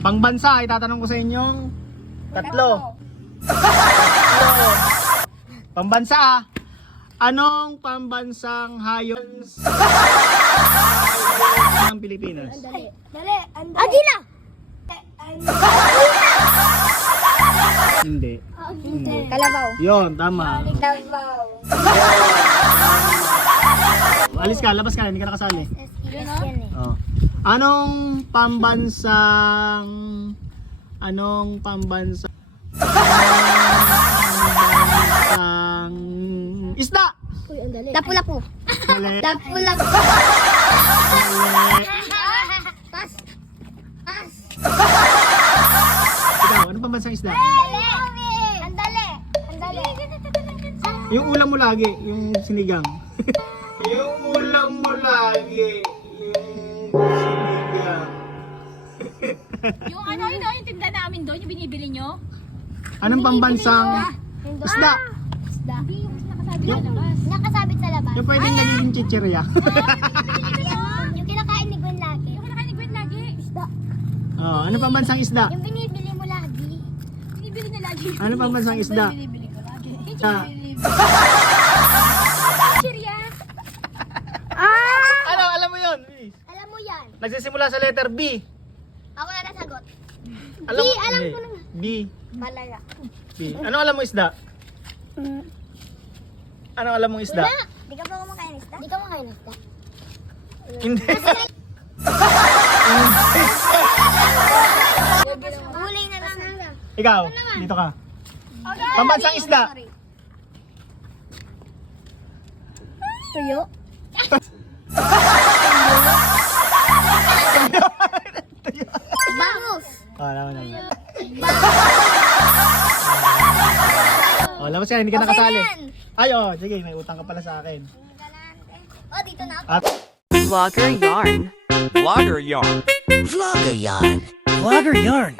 Pangbansa, itatanong ko sa inyong tatlo. Pambansa ah. Anong pambansang hayop ng Pilipinas? Dali. Agila! Hindi. Hindi. Kalabaw. Yon, tama. Kalabaw. Alis ka, labas ka, hindi ka nakasali. Yes, yan eh. Oh. Anong pambansang isda? Uy, ang dali. Lapu-lapu. Mali. Lapu-lapu. Mali. Pas. Pas. Ikaw, anong pambansang isda? Ang dali. Ang dali. Yung ulam mo lagi, yung sinigang. Yung ulam mo lagi, yung sinigang. Yung ano, yung tinda namin doon, yung binibili nyo. Anong pambansang isda? Isda. Yung nakasabi sa labas. Nakasabit sa labas. Yung pwedeng nagiging chichirya. Yung kinakain ni Gwen lagi. Yung kinakain ni Gwen lagi. Isda. Oh, anong pambansang isda? Yung binibili mo lagi. Binibili niya lagi. Anong pambansang isda? Binibili ko lagi. Ah, Chirya. ano, alam mo yun? Alam mo yan. Nagsisimula sa letter B. Ako na nasagot. Alam, B, alam hindi. ko na nga. B. Malaya. B. Ano alam mo isda? Ano alam mong isda? Wala. Di ka pa kumakain isda? Di ka kumakain isda? Hindi. Gulay na lang. Ikaw, dito ka. Pambansang isda. Tuyo? Bangus. Oh, alam mo naman. Oh, labas ka, hindi ka nakasali. Ay, oh, sige, may utang ka pala sa akin. Oh, dito na ako. At Vlogger Yarn. Vlogger yarn. Vlogger Yarn. Vlogger yarn.